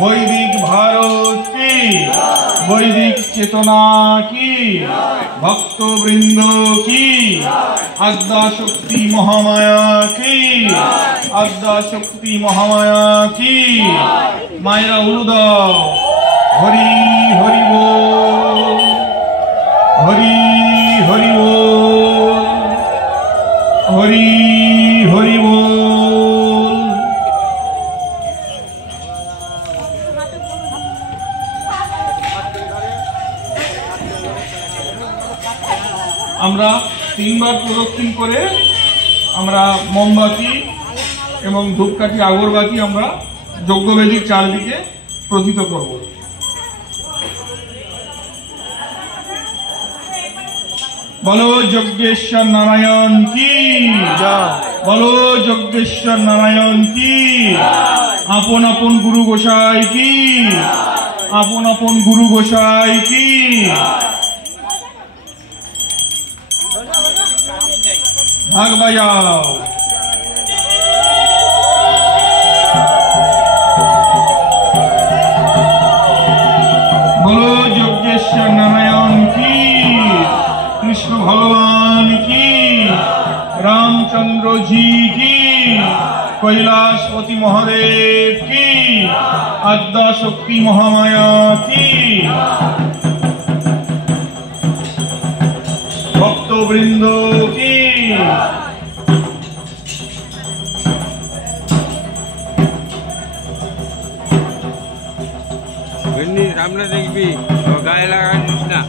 वैदिक भारत की वैदिक चेतना की भक्त वृंद की आद्या शक्ति महामाया की आद्या शक्ति महामाया की मायरा उलुदाओ हरि हरि बोल हरि हरि बोल हरि हरि बोल। আমরা তিনবার প্রদক্ষিণ করে আমরা মোমবাতি এবং ধূপকাঠি আগরবাতি আমরা যজ্ঞবেদীর চারদিকে প্রথিত করব। বলো যজ্ঞেশ্বর নারায়ণ কি বলো যজ্ঞেশ্বর নারায়ণ কি আপন আপন গুরু গোসাই কি আপন আপন গুরু গোসাই কি भाग बजाओ। बोलो यज्ञेश्वर नारायण की कृष्ण भगवान की रामचंद्र जी की कैलाशपति महादेव की आद्या शक्ति महामाया की भक्त वृंद की सामने देखबी गाय लगा